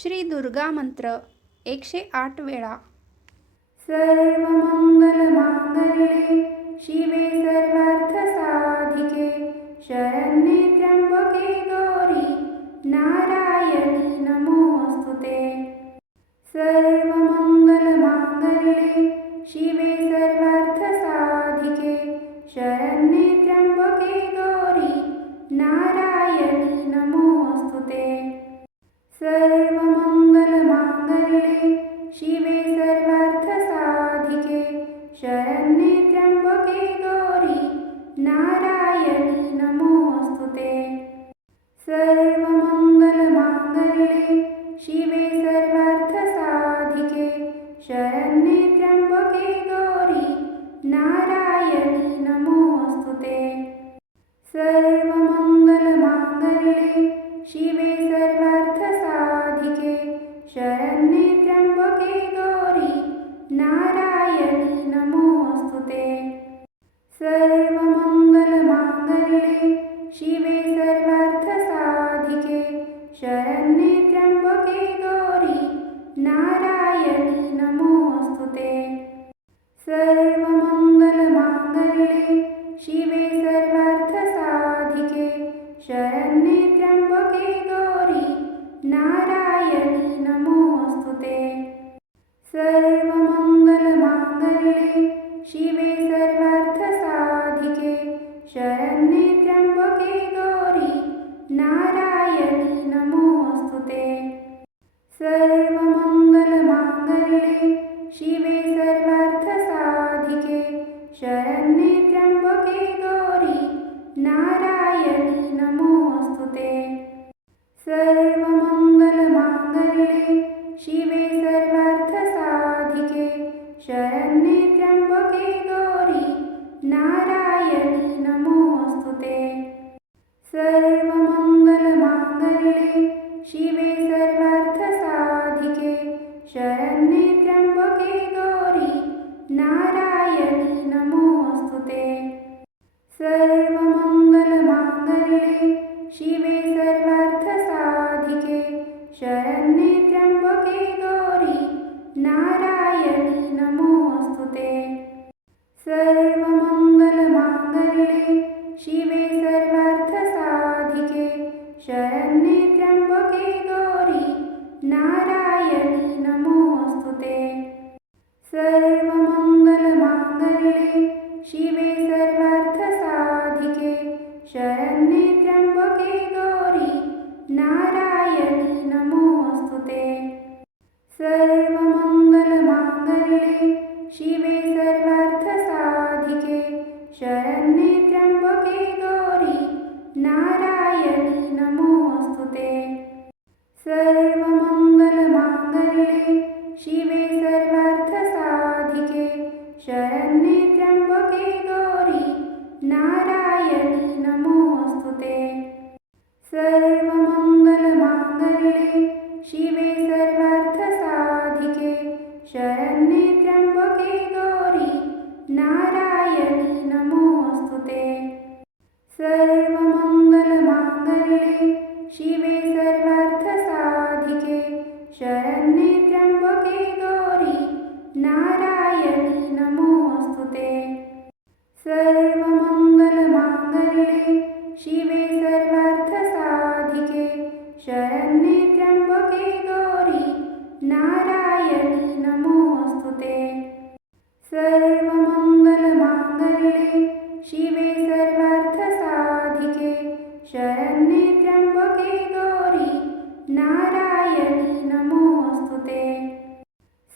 श्री दुर्गा मंत्र एकशे आठ वेळा. सर्व मंगल मांगल्ये शिवे सर्वार्थ साधिके शरण्ये त्र्यंबके गौरी नारायणी नमोस्तुते सर्व मंगल मांगल्ये शिवे സർവമംഗളമാംഗല്യേ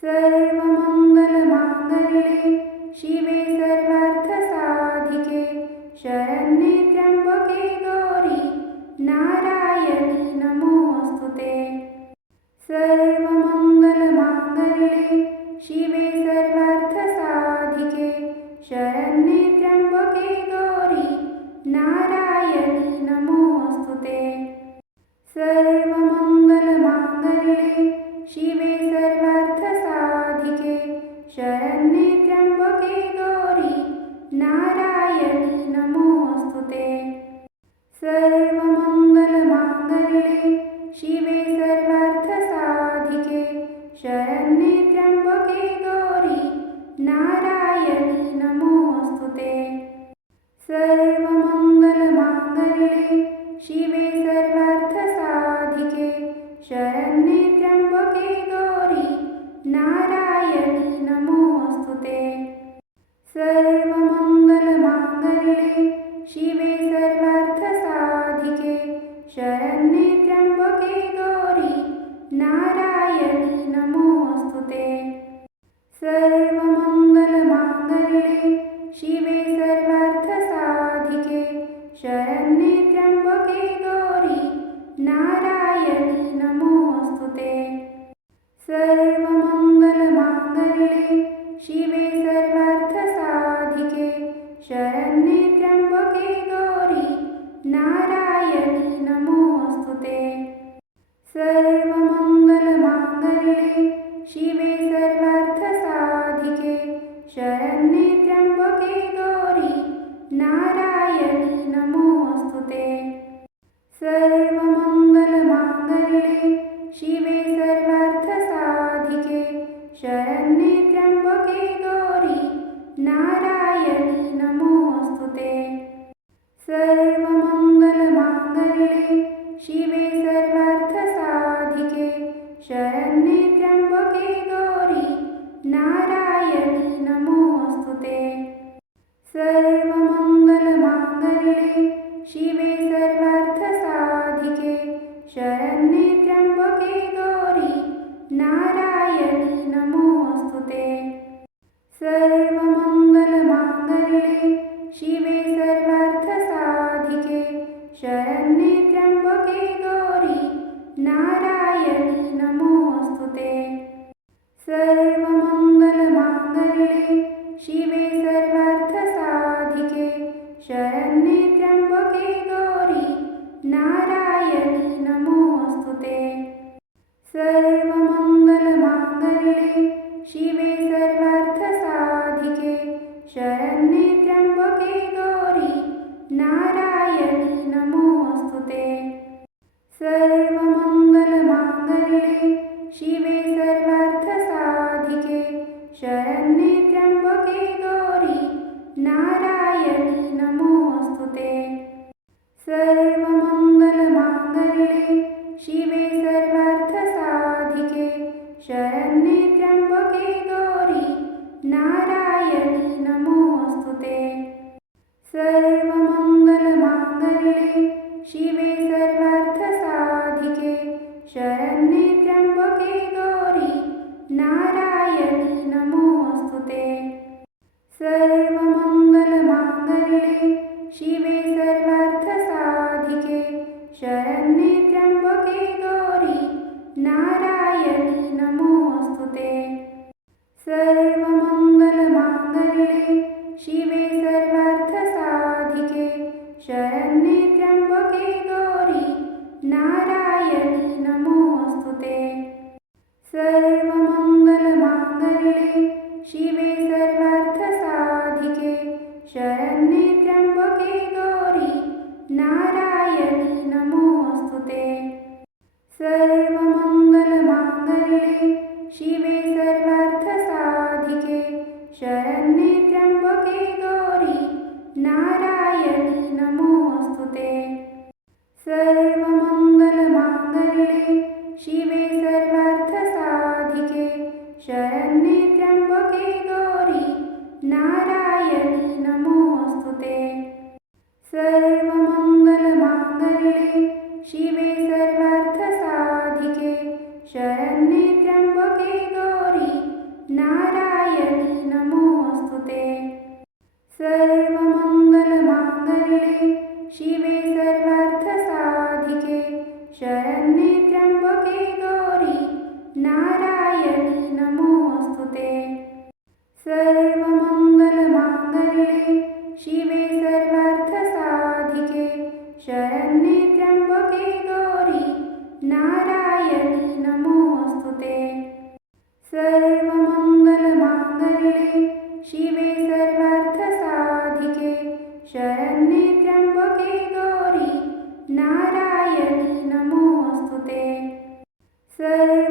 सर्व सर्व Save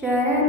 ಶರಣ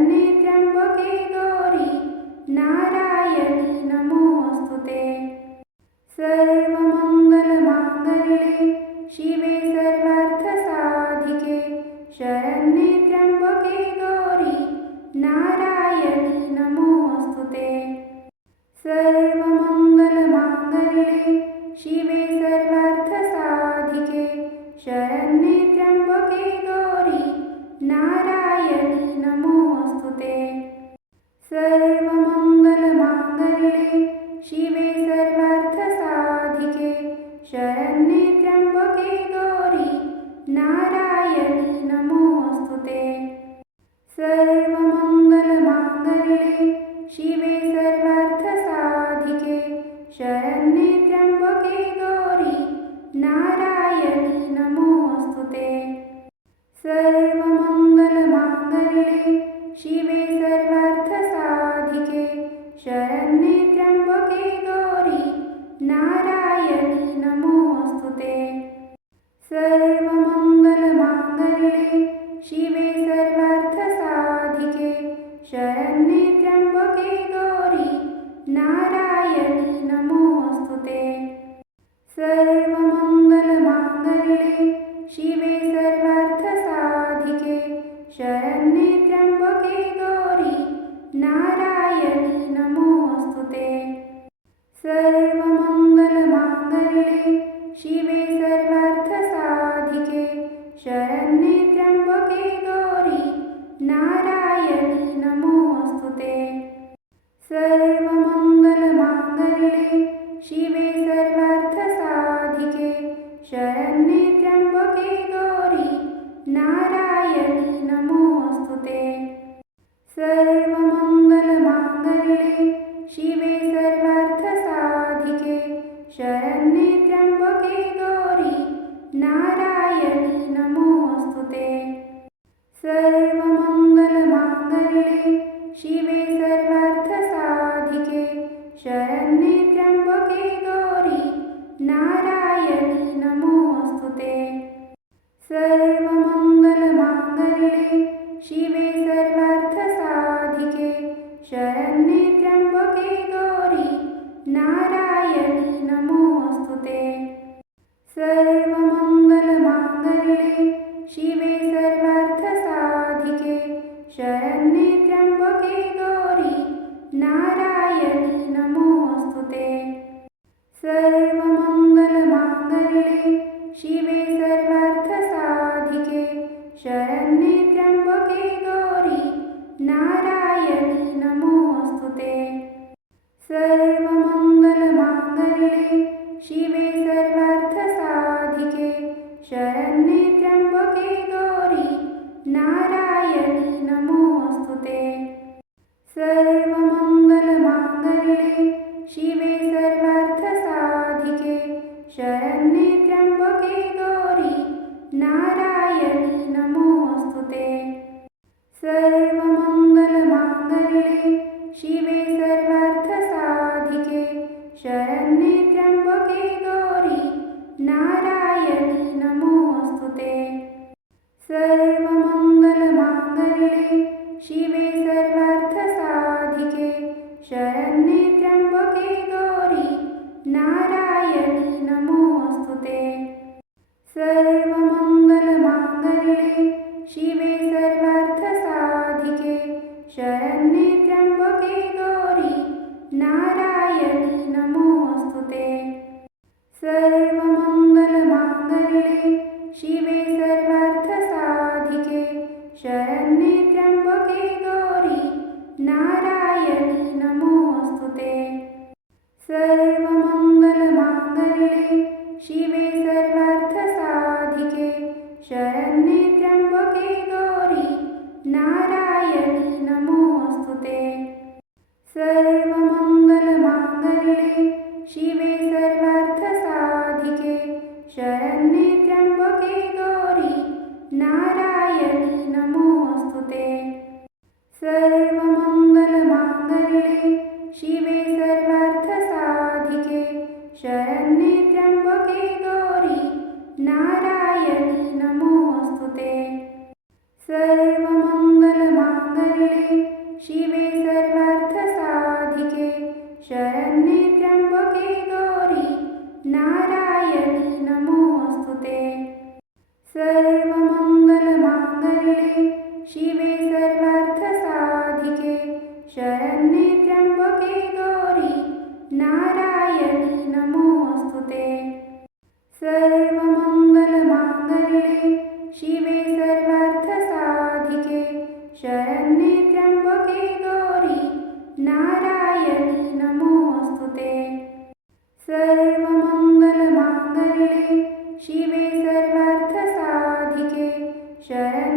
सर्वमङ्गलमाङ्गल्ये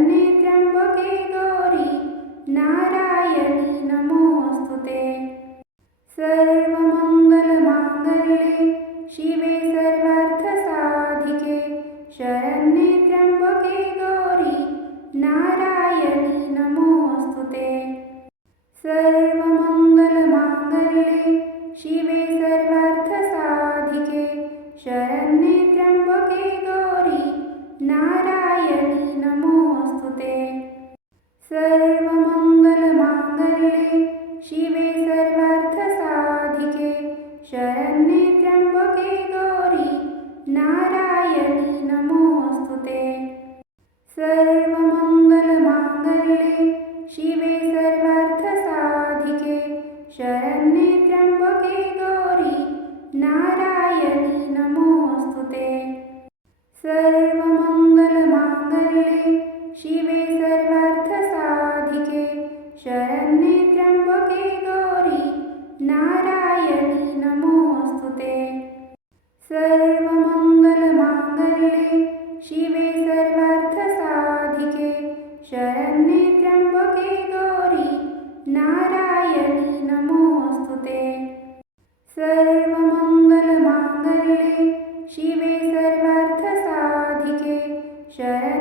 त्र्यंबके ಶರಣ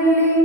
only